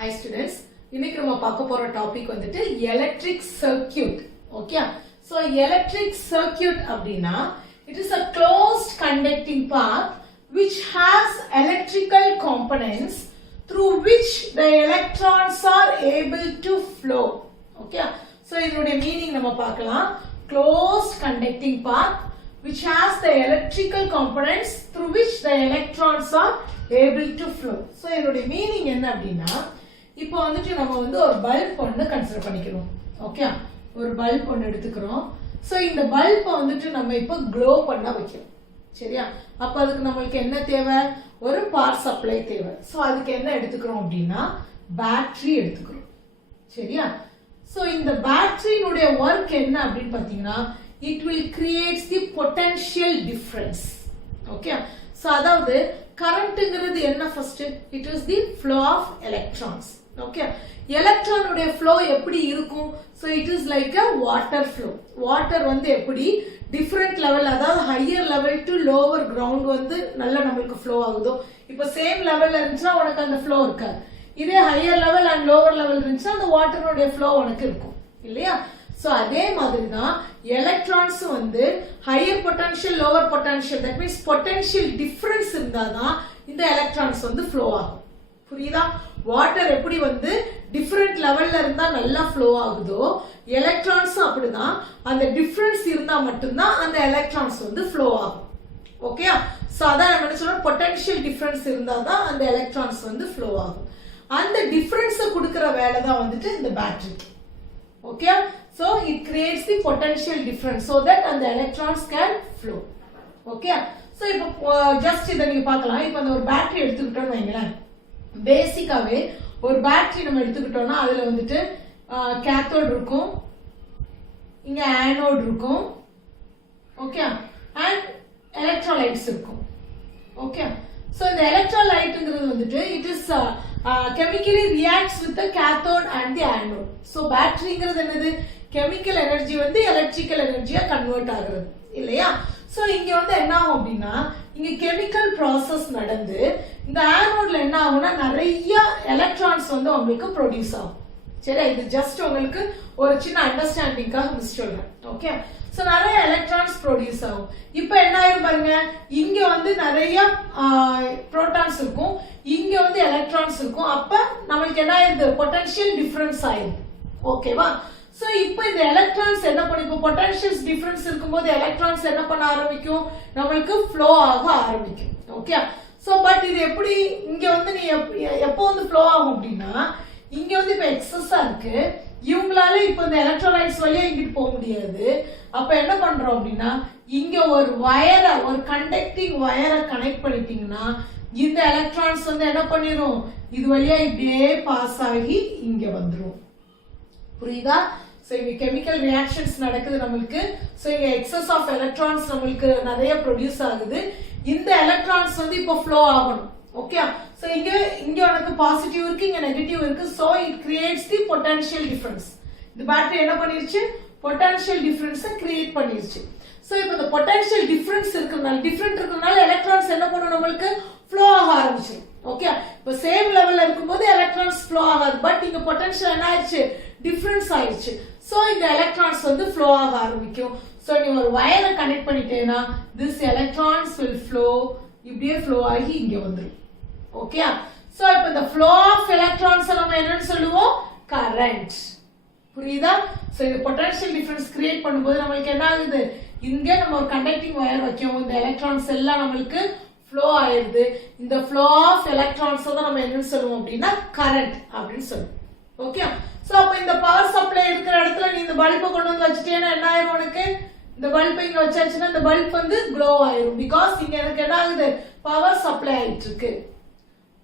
Hi students, இன்னைக்கு நம்ம பார்க்க போற டாபிக் வந்துட்டு electric circuit. Okay? So electric circuit அப்படினா it is a closed conducting path which has electrical components through which the electrons are able to flow. Okay? So இதனுடைய meaning நம்ம பார்க்கலாம். Closed conducting path which has the electrical components through which the electrons are able to flow. So இதனுடைய meaning என்ன அப்படினா இப்போ வந்துட்டு நம்ம வந்து ஒரு பல்ப் ஒன்னு கன்சிடர் பண்ணிக்கிறோம். ஓகே, ஒரு பல்ப் ஒன்னு எடுத்துக்கிறோம். சோ இந்த பல்பை வந்துட்டு நம்ம இப்போ க்ளோ பண்ண வைக்கிறோம். சரியா? அப்ப அதுக்கு நமக்கு என்ன தேவை? ஒரு பவர் சப்ளை தேவை. சோ அதுக்கு என்ன எடுத்துக்கிறோம் அப்படின்னா பேட்டரி எடுத்துக்கிறோம். சரியா? சோ இந்த பேட்டரியினுடைய வர்க் என்ன அப்படின்னு பாத்தீங்கன்னா it will create the potential difference. Okay, so அதாவது கரண்ட்ங்கிறது என்ன? First it is the flow of electrons. Okay, எலக்ட்ரானுடைய ஃப்ளோ எப்படி இருக்கும்? So it is like a water flow. Water வந்து எப்படி டிஃபரண்ட் லெவல், அதாவது higher level to lower ground வந்து நல்லா நமக்கு ஃப்ளோ ஆகுதோ, இப்போ சேம் லெவல்ல இருந்துச்சா உனக்கு அந்த ஃப்ளோ இருக்காது. இதே higher level and lower level இருந்துச்சா அந்த வாட்டருடைய ஃப்ளோ உனக்கு இருக்கும் இல்லையா? சோ அதே மாதிரி தான் எலக்ட்ரான்ஸ் வந்து higher potential lower potential, that means potential difference இருந்தாதான் இந்த எலக்ட்ரான்ஸ் வந்து ஃப்ளோ ஆகும். புரியுதா? வாட்டர் எப்படி வந்து டிஃபரண்ட் லெவல்ல இருந்தா நல்லா ஃப்ளோ ஆகுதோ, எலக்ட்ரான்ஸும் அப்படிதான். அந்த டிஃபரன்ஸ் இருந்தா மட்டும்தான் அந்த எலக்ட்ரான்ஸ் வந்து ஃப்ளோ ஆகும். ஓகே, சோ அதான் நம்ம என்ன சொல்றோம், பொட்டன்ஷியல் டிஃபரன்ஸ் இருந்தாதான் அந்த எலக்ட்ரான்ஸ் வந்து ஃப்ளோ ஆகும். அந்த டிஃபரன்ஸை கொடுக்கிற வேலை தான் வந்துட்டு இந்த battery. Okay, so it creates the potential difference so that and the electrons can flow. Okay, so இப்போ ஜஸ்ட் இத நீங்க பார்க்கலாம். இப்போ அந்த ஒரு பேட்டரி எடுத்துக்கிட்டோம்னு வைங்களேன், பேசிக்காவே ஒரு பேட்டரி நம்ம எடுத்துக்கிட்டோம்னா அதுல வந்துட்டு கேத்தோட் இருக்கும், இங்க ஆனோட் இருக்கும், ஓகே, அண்ட் எலக்ட்ரோலைட்ஸ் இருக்கும். ஓகே, so இந்த எலக்ட்ரோலைட்ங்கிறது வந்துட்டு it is chemically reacts with the cathode and the anode. So பேட்டரிங்கிறது என்னது? கெமிக்கல் எனர்ஜி வந்து எலக்ட்ரிக்கல் எனர்ஜியா கன்வெர்ட் ஆகுறது இல்லையா? சோ இங்க வந்து என்ன ஆகும் அப்படின்னா இங்க கெமிக்கல் ப்ராசஸ் நடந்து இந்த ஆனோட்ல என்ன ஆகும்னா நிறைய எலக்ட்ரான்ஸ் வந்து உங்களுக்கு ப்ரொடியூஸ் ஆகும். சரி, இது ஜஸ்ட் உங்களுக்கு ஒரு சின்ன அண்டர்ஸ்டாண்டிங்காக மிஸ் சொல்றேன். ஓகே, சோ நிறைய எலக்ட்ரான்ஸ் ப்ரொடியூஸ் ஆகும். இப்போ என்ன ஆயிரும் பாருங்க, இங்க வந்து நிறைய புரோட்டான்ஸ் இருக்கும், இங்க வந்து எலக்ட்ரான்ஸ் இருக்கும். அப்ப நமக்கு என்ன ஆயிருது? பொட்டன்ஷியல் டிஃபரன்ஸ் ஆயிருது. ஓகேவா? சோ இப்போ இந்த எலக்ட்ரான்ஸ் என்ன பண்ணும்? பொட்டன்ஷியல் டிஃபரன்ஸ் இருக்கும்போது எலக்ட்ரான்ஸ் என்ன பண்ண ஆரம்பிக்கும்? நம்மளுக்கு ஃப்ளோ ஆக ஆரம்பிக்கும். ஓகே, சோ பட் இது எப்படி இங்க வந்து நீ எப்போ வந்து ஃப்ளோ ஆகும் அப்படின்னா இங்க வந்து இப்ப எக்ஸஸா இருக்கு, இவங்களால இப்ப இந்த எலக்ட்ரோலைட்ஸ் வழியா இங்கிட்டு போக முடியாது. அப்ப என்ன பண்றோம் அப்படின்னா இங்க ஒரு வயரை, ஒரு கண்டக்டிங் வயரை கனெக்ட் பண்ணிட்டீங்கன்னா இந்த எலக்ட்ரான்ஸ் வந்து என்ன பண்ணிரும்? இது வழியா இப்படியே பாஸ் ஆகி இங்க வந்துரும். புரியுதா? சோ இங்க கெமிக்கல் ரியாக்ஷன்ஸ் நடக்குது நம்மளுக்கு. சோ இங்க எக்ஸஸ் ஆஃப் எலக்ட்ரான்ஸ் நம்மளுக்கு நிறைய ப்ரொடியூஸ் ஆகுது. இந்த எலக்ட்ரான்ஸ் வந்து இப்போ ஃப்ளோ ஆகணும். ஓகே, சோ இங்க உனக்கு பாசிட்டிவ் இருக்கு, இங்க நெகட்டிவ் இருக்கு. So it creates the potential difference. இந்த பேட்டரி என்ன பண்ணிருச்சு? பொட்டன்ஷியல் டிஃபரன்ஸை கிரியேட் பண்ணிருச்சு. சோ இப்போ இந்த பொட்டன்ஷியல் டிஃபரன்ஸ் இருக்கிறதுனால எலக்ட்ரான்ஸ் என்ன பண்ணும்? நம்மளுக்கு ஃப்ளோ ஆக ஆரம்பிச்சிடும். ஓகே, இப்போ சேம் லெவல்ல இருக்கும்போது எலக்ட்ரான்ஸ் ஃப்ளோ ஆகாது. பட் இங்க பொட்டன்ஷியல் என்ன ஆயிடுச்சு? டிஃபரன்ஸ் ஆயிடுச்சு. சோ இந்த எலக்ட்ரான்ஸ் வந்து ஃப்ளோ ஆக ஆரம்பிக்கும். சோ நீ ஒரு வயரை கனெக்ட் பண்ணிட்டேன்னா திஸ் எலக்ட்ரான்ஸ் வில் ஃப்ளோ, இப்படியே ஃப்ளோ ஆகி இங்க வந்துடும். ஓகே, சோ இப்போ இந்த ஃப்ளோ ஆஃப் எலக்ட்ரான்ஸ் நம்ம என்னன்னு சொல்லுவோம்? கரண்ட். புரியுதா? சோ இந்த பொட்டன்ஷியல் டிஃபரன்ஸ் கிரியேட் பண்ணும்போது நம்மளுக்கு என்ன ஆகுது? இங்க நம்ம ஒரு கண்டக்டிங் வயர் வைக்கும், இந்த எலக்ட்ரான்ஸ் எல்லாம் நம்மளுக்கு ஃப்ளோ ஆயிருது. இந்த ஃப்ளோ ஆஃப் எலக்ட்ரான்ஸ் தான் நம்ம என்னன்னு சொல்லுவோம் அப்படின்னா கரண்ட் அப்படின்னு சொல்லுவோம். ஓகே, சோ அப்ப இந்த பவர் சப்ளை இருக்கிற இடத்துல நீ இந்த பல்பை கொண்டு வந்து வச்சுட்டேன்னா என்ன ஆயிரும்? உனக்கு இந்த பல்பை இங்க வச்சாச்சுன்னா இந்த பல்ப் வந்து க்ளோ ஆயிரும். பிகாஸ் இங்க எனக்கு என்ன ஆகுது? பவர் சப்ளை ஆயிட்டு இருக்கு.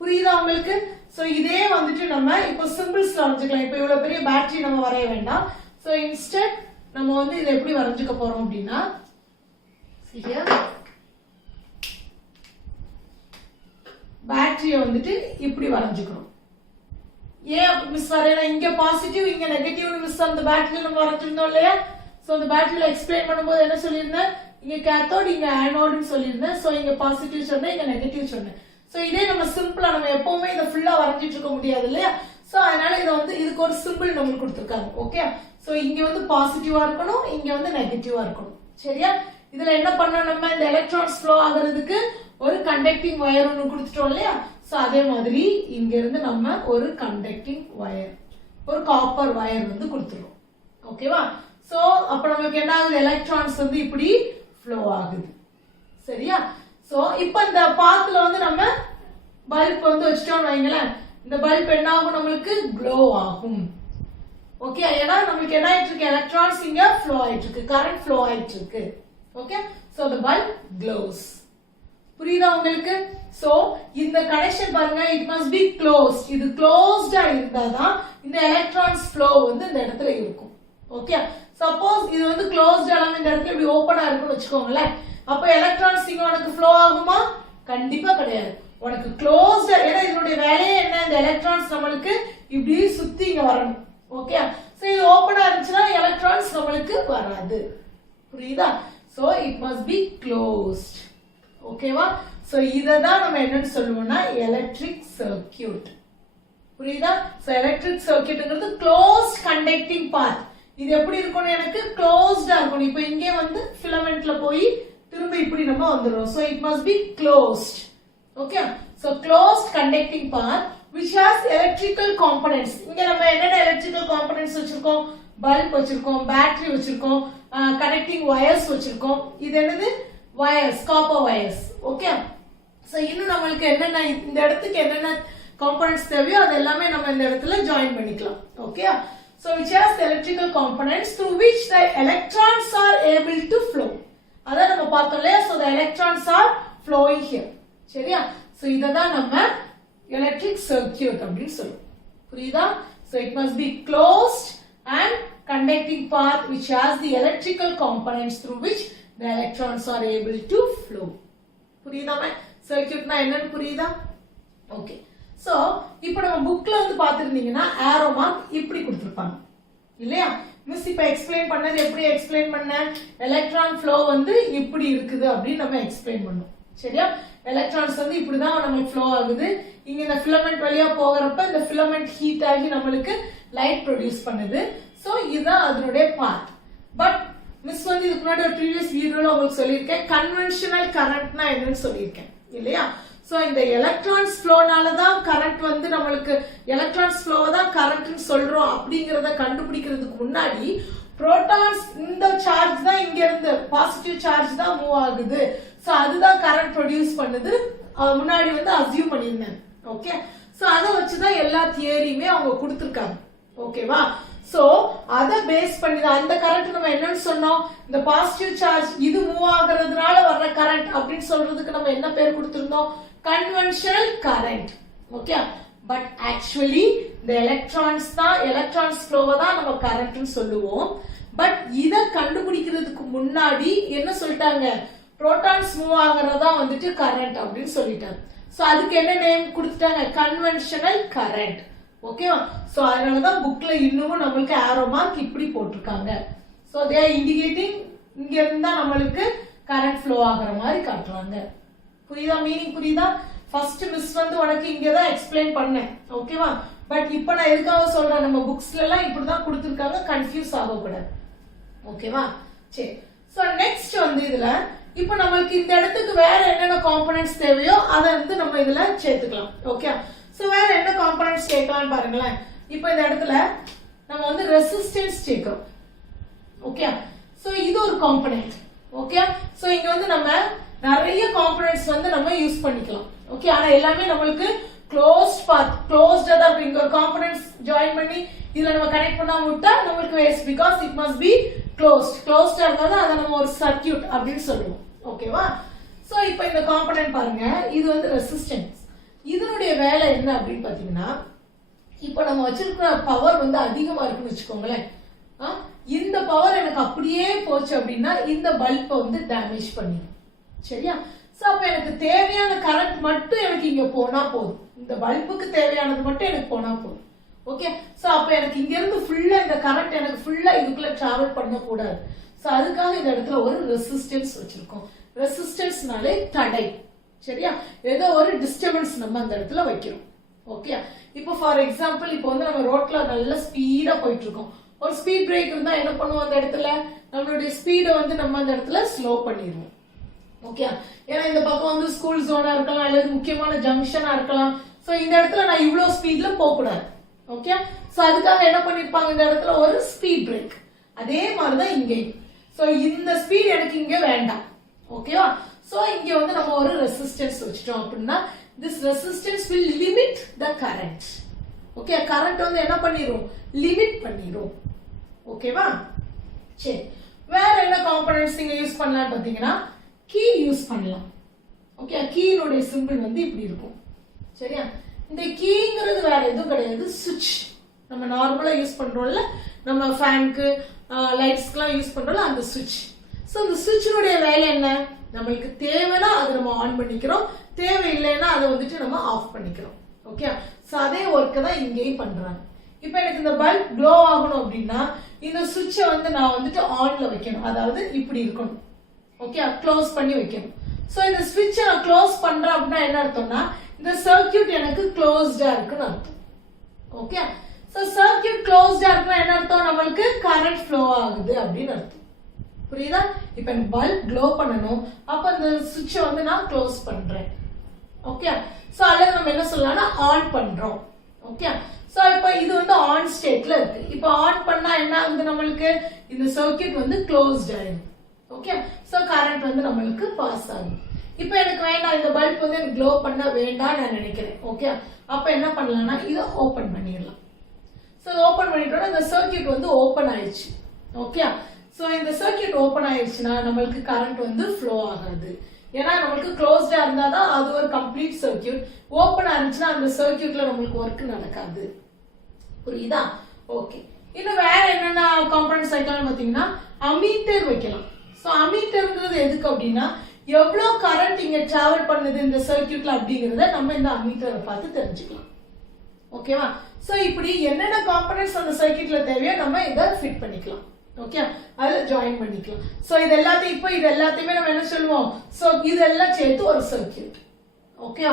புரியுதா உங்களுக்கு? சோ இதே வந்துட்டு நம்ம இப்போ சிம்பிள்ஸ்ல வரைஞ்சுக்கலாம். இப்போ இவ்வளவு பெரிய பேட்டரி நம்ம வரைய வேண்டாம். சோ இன்ஸ்டெட் நம்ம வந்து இதை எப்படி வரைஞ்சுக்க போறோம் அப்படின்னா சரியா, பேட்டரியை வந்துட்டு இப்படி வரைஞ்சுக்கிறோம். ஏன் மிஸ் வரையலாம்? இங்க பாசிட்டிவ் இங்க நெகட்டிவ் மிஸ் அந்த பேட்டரியில நம்ம வரைஞ்சிருந்தோம் இல்லையா? சோ அந்த பேட்டரியில எக்ஸ்பிளைன் பண்ணும்போது என்ன சொல்லியிருந்தேன்? இங்க கேத்தோட் இங்க ஆனோட்னு சொல்லியிருந்தேன். சோ இங்க பாசிட்டிவ் சொன்னேன், இங்க நெகட்டிவ் சொன்னேன். சோ இதே நம்ம சிம்பிளா நம்ம எப்பவுமே இதை ஃபுல்லா வரைஞ்சிட்டு இருக்க முடியாது இல்லையா? சோ அதனால இத வந்து இதுக்கு ஒரு சிம்பிள் நமக்கு கொடுத்திருக்காங்க. ஓகே, சோ இங்க வந்து பாசிட்டிவா இருக்கணும், இங்க வந்து நெகட்டிவா இருக்கணும். சரியா? இதுல என்ன பண்ணோம், நம்ம இந்த எலக்ட்ரான்ஸ் ஃப்ளோ ஆகிறதுக்கு ஒரு கண்டக்டிங் வயர் ஒன்னு கொடுத்துட்டோம் இல்லையா? சோ அதே மாதிரி இங்க இருந்து நம்ம ஒரு கண்டக்டிங் வயர், ஒரு காப்பர் வயர் வந்து கொடுத்துறோம். ஓகேவா? சோ அப்ப நமக்கு என்ன ஆகுது, எலக்ட்ரான்ஸ் வந்து இப்படி ஃப்ளோ ஆகுது. சரியா? சோ இப்போ இந்த பாத்ல வந்து நம்ம பல்ப் வந்து வச்சிட்டோம்னு வைங்களேன், இந்த பல்ப் என்ன ஆகும், நம்மளுக்கு க்ளோ ஆகும். ஓகே, ஏன்னா நமக்கு என்ன ஆயிட்டு இருக்கு, எலக்ட்ரான்ஸ் இங்க ஃப்ளோ ஆயிட்டு இருக்கு, கரண்ட் ஃப்ளோ ஆயிட்டு இருக்கு. Okay, so the bulb glows. புரியுதா உங்களுக்கு? சோ இந்த கனெக்ஷன் பாருங்க, it must be closed. இது க்ளோஸ்டா இருந்தாதான் இந்த எலக்ட்ரான்ஸ் ஃப்ளோ வந்து இந்த இடத்துல இருக்கும். ஓகே, சப்போஸ் இது வந்து க்ளோஸ்ட் எல்லாம் இந்த இடத்துல இப்படி ஓபனா இருக்குன்னு வச்சுக்கோங்களேன், அப்ப எலக்ட்ரான்ஸ் இங்க உனக்கு ஃப்ளோ ஆகுமா? கண்டிப்பா கிடையாது. உனக்கு க்ளோஸ்ட், ஏன்னா இதனுடைய வேலையே என்ன, இந்த எலக்ட்ரான்ஸ் நம்மளுக்கு இப்படி சுத்தி இங்க வரணும். ஓகே, சோ இது ஓபனா இருந்துச்சுன்னா எலக்ட்ரான்ஸ் நம்மளுக்கு வராது. புரியுதா? So it must be closed. ஓகேவா? சோ இததான் நம்ம என்னன்னு சொல்லுவோம்னா எலக்ட்ரிக் சர்க்யூட். புரியுதா? சோ எலக்ட்ரிக் சர்க்யூட்ங்கிறது க்ளோஸ்ட் கண்டக்டிங் பாத். இது எப்படி இருக்கணும், எனக்கு க்ளோஸ்டா இருக்கணும். இப்போ இங்கே வந்து ஃபிலமெண்ட்ல போய் திரும்ப இப்படி நம்ம வந்துரும். So it must be closed. Okay, so closed conducting path which has electrical components. இங்க நம்ம என்னென்ன எலக்ட்ரிக்கல் காம்போனன்ட்ஸ் வச்சிருக்கோம், பல்ப் வச்சிருக்கோம், பேட்டரி வச்சிருக்கோம், கனெக்டிங் வயர்ஸ் வச்சிருக்கோம். இது என்னது, wires, copper wires. Okay, so இன்னும் நம்மளுக்கு என்னென்ன இந்த இடத்துக்கு என்னென்ன காம்போனன்ட்ஸ் தேவையோ அது எல்லாமே நம்ம இந்த இடத்துல ஜாயின் பண்ணிக்கலாம். Okay, so which has electrical components through which the electrons are able to flow. அத நம்ம பார்த்தோம்ல, so the electrons are flowing here. சரியா? சோ இததான் நம்ம எலக்ட்ரிக் சர்க்யூட் அப்படின்னு சொல்லுவோம். புரியுதா? so it must be closed and conducting path which has the electrical components through which the electrons are able to flow. புரியுதாமே? சர்க்யூட்னா என்னன்னு புரியுதா? ஓகே, சோ இப்போ நம்ம புக்ல வந்து பாத்துருந்தீங்கன்னா ஆரோ மார்க் இப்படி கொடுத்திருப்பாங்க இல்லையா? மிஸ் இப்ப எக்ஸ்பிளைன் பண்ணது எப்படி எக்ஸ்பிளைன் பண்ண, எலக்ட்ரான் ஃப்ளோ வந்து இப்படி இருக்குது அப்படின்னு நம்ம எக்ஸ்பிளைன் பண்ணோம். சரியா? எலக்ட்ரான்ஸ் வந்து இப்படிதான் நமக்கு ஃப்ளோ ஆகுது. இங்க இந்த ஃபிலமெண்ட் வழியா போகிறப்ப இந்த ஃபிலமெண்ட் ஹீட் ஆகி நம்மளுக்கு லைட் ப்ரொடியூஸ் பண்ணுது. சோ இதுதான் அதனுடைய பார்ட். பட் மிஸ் வந்து இதுக்கு முன்னாடி ஒரு ப்ரீவியஸ் வீடியோல உங்களுக்கு சொல்லியிருக்கேன், கன்வென்ஷனல் கரண்ட்னா என்னன்னு சொல்லியிருக்கேன் இல்லையா? சோ இந்த எலக்ட்ரான்ஸ் ஃப்ளோனால தான் கரண்ட் வந்து நம்மளுக்கு எலக்ட்ரான்ஸ் ஃப்ளோ தான் கரண்ட்னு சொல்றோம் அப்படிங்கறத கண்டுபிடிக்கிறதுக்கு முன்னாடி புரோட்டான்ஸ் இந்த சார்ஜ் தான் இங்க இருந்து பாசிட்டிவ் சார்ஜ் தான் மூவ் ஆகுது, சோ அதுதான் கரண்ட் ப்ரொடியூஸ் பண்ணுது முன்னாடி வந்து அஸ்யூம் பண்ணிருந்தேன். ஓகே, சோ அத வச்சுதான் எல்லா தியரியுமே அவங்க கொடுத்திருக்காங்க. ஓகேவா? சோ அத பேஸ் பண்ணி தான் அந்த கரண்ட் நம்ம என்னன்னு சொன்னோம், இந்த பாசிட்டிவ் சார்ஜ் இது மூவ் ஆகுறதுனால வர்ற கரண்ட் அப்படின்னு சொல்றதுக்கு நம்ம என்ன பேர் கொடுத்திருந்தோம், conventional current. Okay, but actually இந்த எலக்ட்ரான்ஸ் தான், எலக்ட்ரான்ஸ் ஃப்ளோவை தான் நம்ம கரண்ட்னு சொல்லுவோம். பட் இத கண்டுபிடிக்கிறதுக்கு முன்னாடி என்ன சொல்லிட்டாங்க, புரோட்டான்ஸ் மூவ் ஆகுறதா வந்துட்டு கரண்ட் அப்படின்னு சொல்லிட்டாங்க. சோ அதுக்கு என்ன நேம் கொடுத்துட்டாங்க, கன்வென்ஷனல் கரண்ட். ஓகேவா? சோ அதனாலதான் புக்ல இன்னமும் நம்மளுக்கு ஆரோ மார்க் இப்படி போட்டிருக்காங்க. சோ தே ஆர் இண்டிகேட்டிங் இங்க இருந்தா நம்மளுக்கு கரண்ட் ஃப்ளோ ஆகுற மாதிரி காட்டுறாங்க. புரியுதா? மீனிங் புரியுதா? ஃபர்ஸ்ட் மிஸ் வந்து உனக்கு இங்கதான் எக்ஸ்பிளைன் பண்ணேன். ஓகேவா? பட் இப்ப நான் எதுக்காக சொல்றேன், நம்ம புக்ஸ்ல எல்லாம் இப்படிதான் கொடுத்திருக்காங்க, கன்ஃபியூஸ் ஆகக்கூடாது. ஓகேவா? சரி, சோ நெக்ஸ்ட் வந்து இதுல இப்ப நம்மளுக்கு இந்த இடத்துக்கு வேற என்னென்ன காம்போனன்ட்ஸ் தேவையோ அதை வந்து நம்ம இதுல சேர்த்துக்கலாம். ஓகே, சோ வேற என்ன காம்போனன்ட்ஸ் சேர்க்கலாம்னு பாருங்களேன். இப்ப இந்த இடத்துல நம்ம வந்து ரெசிஸ்டன்ஸ் சேர்க்கிறோம். ஓகே, சோ இது ஒரு காம்போனன்ட். ஓகே, சோ இங்க வந்து நம்ம நிறைய காம்போனன்ட்ஸ் வந்து நம்ம யூஸ் பண்ணிக்கலாம். ஓகே, ஆனா எல்லாமே நம்மளுக்கு க்ளோஸ்ட் பாத், க்ளோஸ்டா தான் இருக்கு. இங்க ஒரு காம்போனன்ட்ஸ் ஜாயின் பண்ணி இதுல நம்ம கனெக்ட் பண்ணாம விட்டா நம்மளுக்கு waste, because it must be closed. க்ளோஸ்டா இருந்தா அதை நம்ம ஒரு சர்க்யூட் அப்படின்னு சொல்லுவோம். ஓகேவா? சோ இப்போ இந்த காம்போனன்ட் பாருங்க, இது வந்து ரெசிஸ்டன்ஸ். இதனுடைய வேலை என்ன அப்படின்னு பாத்தீங்கன்னா, இப்போ நம்ம வச்சிருக்கிற பவர் வந்து அதிகமா இருக்குன்னு வச்சுக்கோங்களேன், இந்த பவர் எனக்கு அப்படியே போச்சு அப்படின்னா இந்த பல்பை வந்து டேமேஜ் பண்ணிடும். சரியா? சோ அப்ப எனக்கு தேவையான கரண்ட் மட்டும் எனக்கு இங்க போனா போதும், இந்த பல்புக்கு தேவையானது மட்டும் எனக்கு போனா போதும். ஓகே, சோ அப்ப எனக்கு இங்க இருந்து ஃபுல்லா இந்த கரண்ட் எனக்கு ஃபுல்லா இதுக்குள்ள டிராவல் பண்ண கூடாது. சோ அதுக்காக இந்த இடத்துல ஒரு ரெசிஸ்டன்ஸ் வச்சிருக்கோம். ரெசிஸ்டன்ஸ்னாலே தடை. சரியா? ஏதோ ஒரு டிஸ்டர்பன்ஸ் நம்ம அந்த இடத்துல வைக்கிறோம். ஓகே இப்போ ஃபார் எக்ஸாம்பிள் இப்போ வந்து நம்ம ரோட்ல நல்ல ஸ்பீடா போயிட்டு இருக்கோம். ஒரு ஸ்பீட் பிரேக் இருந்தா என்ன பண்ணுவோம், அந்த இடத்துல நம்மளுடைய ஸ்பீடை வந்து நம்ம அந்த இடத்துல ஸ்லோ பண்ணிடுவோம். ஓகே ஏன்னா இந்த பக்கம் வந்து ஸ்கூல் ஜோனா இருக்கலாம் அல்லது முக்கியமான ஜங்ஷனா இருக்கலாம். சோ இந்த இடத்துல நான் இவ்வளவு ஸ்பீட்ல போக கூடாது. ஓகே சோ அதுக்காக என்ன பண்ணிருப்பாங்க, இந்த இடத்துல ஒரு ஸ்பீட் பிரேக். அதே மாதிரிதான் இங்கே. சோ இந்த ஸ்பீட் எனக்கு இங்க வேண்டாம். ஓகேவா சோ இங்க வந்து நம்ம ஒரு ரெசிஸ்டன்ஸ் வச்சுட்டோம் அப்படின்னா this resistance will limit the current. Okay current வந்து என்ன பண்ணிரும், லிமிட் பண்ணிரும். ஓகேவா சரி வேற என்ன காம்போனன்ட்ஸ் நீங்க யூஸ் பண்ணலாம் பாத்தீங்கன்னா கீ யூஸ் பண்ணலாம். ஓகே கீயோட சிம்பிள் வந்து இப்படி இருக்கும். சரியா இந்த கீங்கிறது வேற எதுவும் கிடையாது, சுவிட்ச். நம்ம நார்மலா யூஸ் பண்றோம்ல, நம்ம ஃபேனுக்கு லைட்ஸ்க்குலாம் யூஸ் பண்றோம்ல அந்த சுவிட்ச். சோ இந்த சுவிட்சினுடைய வேலை என்ன, நம்மளுக்கு தேவைன்னா அதை நம்ம ஆன் பண்ணிக்கிறோம், தேவை இல்லைன்னா அதை வந்துட்டு நம்ம ஆஃப் பண்ணிக்கிறோம். ஓகே சோ அதே ஒர்க் தான் இங்கேயும் பண்றாங்க. இப்போ எனக்கு இந்த பல்ப் க்ளோ ஆகணும் அப்படின்னா இந்த சுவிட்சை வந்து நான் வந்துட்டு ஆன்ல வைக்கணும், அதாவது இப்படி இருக்கணும். ஓகே க்ளோஸ் பண்ணி வைக்கணும். சோ இந்த சுவிட்சை நான் க்ளோஸ் பண்றேன் அப்படின்னா என்ன அர்த்தம்னா இந்த சர்க்யூட் எனக்கு க்ளோஸ்டா இருக்குன்னு அர்த்தம். ஓகே சோ சர்க்யூட் க்ளோஸ்டா இருக்குன்னா என்ன அர்த்தம், நம்மளுக்கு கரண்ட் ஃப்ளோ ஆகுது அப்படின்னு அர்த்தம். புரியுதா? இப்ப எனக்கு பல்ப் க்ளோ பண்ணணும், அப்ப அந்த சுவிட்சை வந்து நான் க்ளோஸ் பண்றேன். ஓகே சோ அல்லது நம்ம என்ன சொல்லலாம்னா ஆன் பண்றோம். ஓகே சோ இப்போ இது வந்து ஆன் ஸ்டேட்ல இருக்கு. இப்போ ஆன் பண்ணா என்ன ஆகுது, நம்மளுக்கு இந்த சர்க்யூட் வந்து க்ளோஸ்ட் ஆயிடும். ஓகே சோ கரண்ட் வந்து நம்மளுக்கு பாஸ் ஆகும். இப்போ எனக்கு வேண்டாம், இந்த பல்ப் வந்து எனக்கு க்ளோ பண்ண வேண்டாம் நான் நினைக்கிறேன். ஓகே அப்ப என்ன பண்ணலாம்னா இதை ஓபன் பண்ணிடலாம். சோ ஓபன் பண்ணிட்டோம்னா இந்த சர்க்யூட் வந்து ஓபன் ஆயிடுச்சு. ஓகே சோ இந்த சர்க்யூட் ஓபன் ஆயிடுச்சுன்னா நம்மளுக்கு கரண்ட் வந்து ஃப்ளோ ஆகாது. ஏன்னா நம்மளுக்கு க்ளோஸ்டா இருந்தாதான் அது ஒரு கம்ப்ளீட் சர்க்யூட். ஓபன் ஆயிருச்சுன்னா அந்த சர்க்யூட்ல நம்மளுக்கு ஒர்க் நடக்காது. புரியுதா? ஓகே இன்னும் வேற என்னென்ன காம்பனன்ட்ஸ் வைக்கலாம் பாத்தீங்கன்னா அமீட்டர் வைக்கலாம். சோ அமீட்டர்ங்கிறது எதுக்கு அப்படின்னா எவ்வளவு கரண்ட் இங்க டிராவல் பண்ணுது இந்த சர்க்யூட்ல அப்படிங்கறத நம்ம இந்த அமீட்டரை பார்த்து தெரிஞ்சுக்கலாம். ஓகேவா சோ இப்படி என்னென்ன காம்பனன்ட்ஸ் அந்த சர்க்யூட்ல தேவையோ நம்ம இதை ஃபிட் பண்ணிக்கலாம். ஓகே அதுல ஜாயின் பண்ணிக்கலாம். சோ இது எல்லாத்தையும் இப்போ இது எல்லாத்தையுமே நம்ம என்ன சொல்லுவோம், சோ இதெல்லாம் சேர்த்து ஒரு சர்க்யூட். ஓகே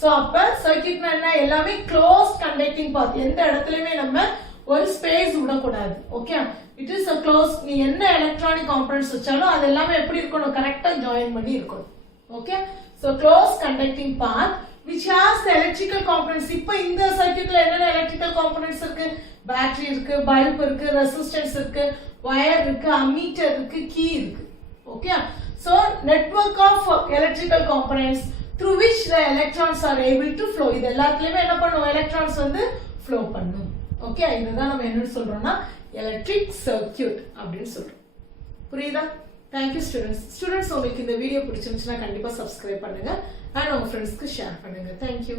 சோ அப்ப சர்க்யூட்னா என்ன, எல்லாமே க்ளோஸ்ட் கண்டக்டிங் பாத். எந்த இடத்துலயுமே நம்ம ஒரு ஸ்பேஸ் விடக்கூடாது. Okay it is a close. நீ என்ன எலக்ட்ரானிக் காம்பனன்ட்ஸ் வச்சாலும் அது எல்லாமே எப்படி இருக்கணும், கரெக்டா ஜாயின் பண்ணி இருக்கணும். Okay so close conducting path which has the electrical components. இப்போ இந்த சர்க்யூட்ல என்னென்ன எலக்ட்ரிக்கல் காம்பனன்ட்ஸ் இருக்கு, பேட்டரி இருக்கு, பல்ப் இருக்கு, ரெசிஸ்டன்ஸ் இருக்கு, வயர் இருக்கு, அம்மீட்டர் இருக்கு, கீ இருக்கு. Okay so network of electrical components through which the electrons are able to flow. இது எல்லாத்துலயுமே என்ன பண்ணும், எலக்ட்ரான்ஸ் வந்து ஃப்ளோ பண்ணும். ஓகே இதுதான் நம்ம என்ன சொல்றோம்னா எலக்ட்ரிக் சர்க்யூட் அப்படின்னு சொல்றோம். புரியுதா? தேங்க்யூ ஸ்டூடெண்ட்ஸ் உங்களுக்கு இந்த வீடியோ பிடிச்சிருந்துச்சுன்னா கண்டிப்பா சப்ஸ்கிரைப் பண்ணுங்க அண்ட் உங்க ஃப்ரெண்ட்ஸ்க்கு ஷேர் பண்ணுங்க. தேங்க்யூ.